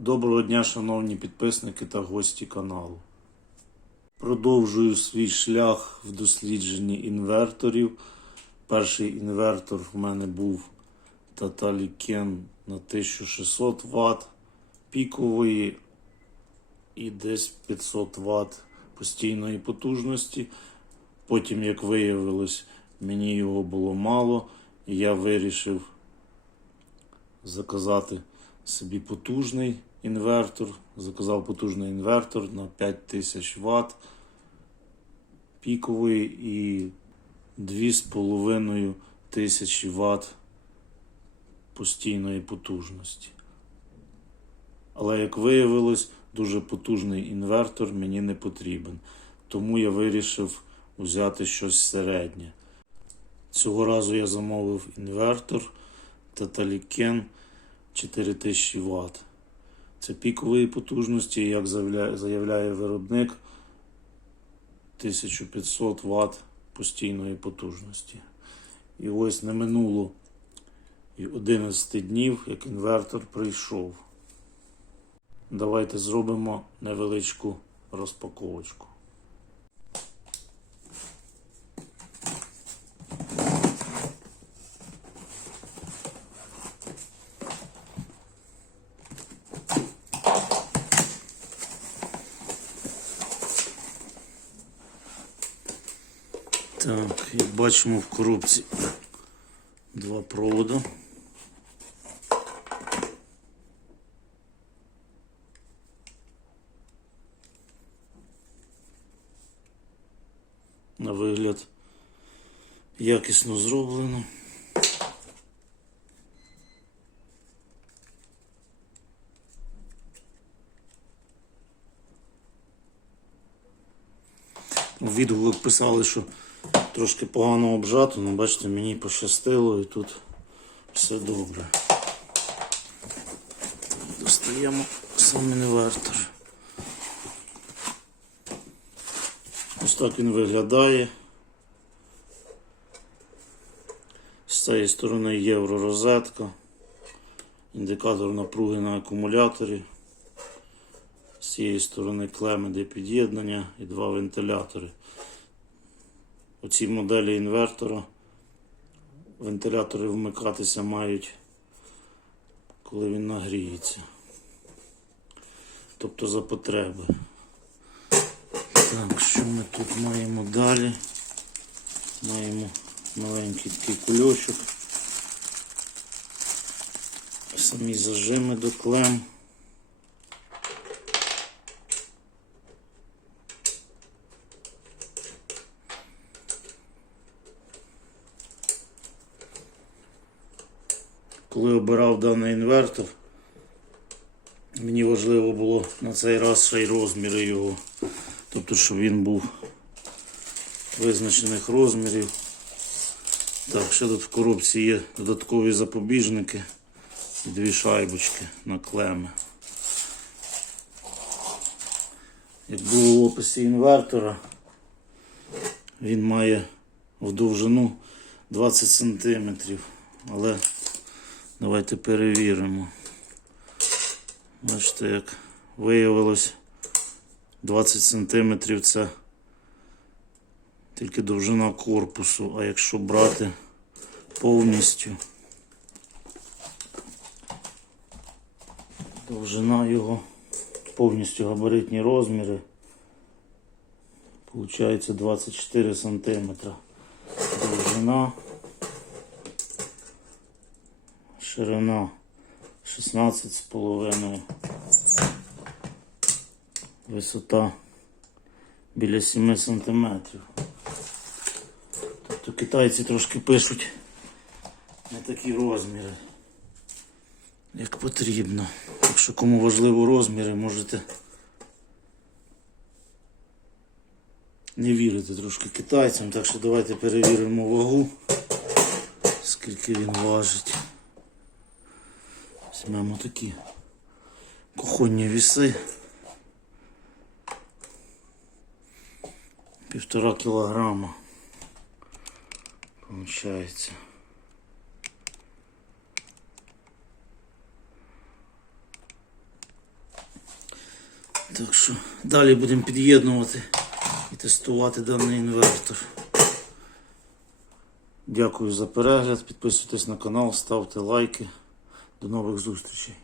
Доброго дня, шановні підписники та гості каналу. Продовжую свій шлях в дослідженні інверторів. Перший інвертор в мене був Таталікен на 1600 Вт пікової і десь 500 Вт постійної потужності. Потім, як виявилось, мені його було мало, і я вирішив заказати собі потужний інвертор. Заказав потужний інвертор на 5000 Вт піковий і 2,5 тисячі Вт постійної потужності. Але як виявилось, дуже потужний інвертор мені не потрібен. Тому я вирішив взяти щось середнє. Цього разу я замовив інвертор Tataliken 4000 Вт. Це пікової потужності, як заявляє, виробник 1500 Вт постійної потужності. І ось не минуло і 11 днів, як інвертор прийшов. Давайте зробимо невеличку розпаковочку. Так, як бачимо в коробці два провода. На вигляд якісно зроблено. У відгуках писали, що трошки погано обжато, але бачите, мені пощастило і тут все добре. Достаємо сам інвертор. Ось так він виглядає. З цієї сторони євророзетка, індикатор напруги на акумуляторі. З цієї сторони клеми для під'єднання і два вентилятори. Оці моделі інвертора вентилятори вмикатися мають, коли він нагріється. Тобто за потреби. Так, що ми тут маємо далі? Маємо маленький такий кульочок. Самі зажими до клем. Коли обирав даний інвертор, мені важливо було на цей раз ще й розміри його. Тобто, щоб він був визначених розмірів. Так, ще тут в коробці є додаткові запобіжники і дві шайбочки на клеми. Як було в описі інвертора, він має в довжину 20 см. Але давайте перевіримо. Бачите, як виявилось 20 см це тільки довжина корпусу, а якщо брати повністю довжина його, повністю габаритні розміри, виходить 24 см. Довжина, ширина 16,5 висота біля 7 сантиметрів. Тобто китайці трошки пишуть не такі розміри, як потрібно. Якщо кому важливо розміри, можете не вірити трошки китайцям, так що давайте перевіримо вагу, скільки він важить. Візьмемо такі кухонні віси. Півтора кілограма. Получається. Так що далі будемо під'єднувати і тестувати даний інвертор. Дякую за перегляд. Підписуйтесь на канал, ставте лайки. До нових зустрічей.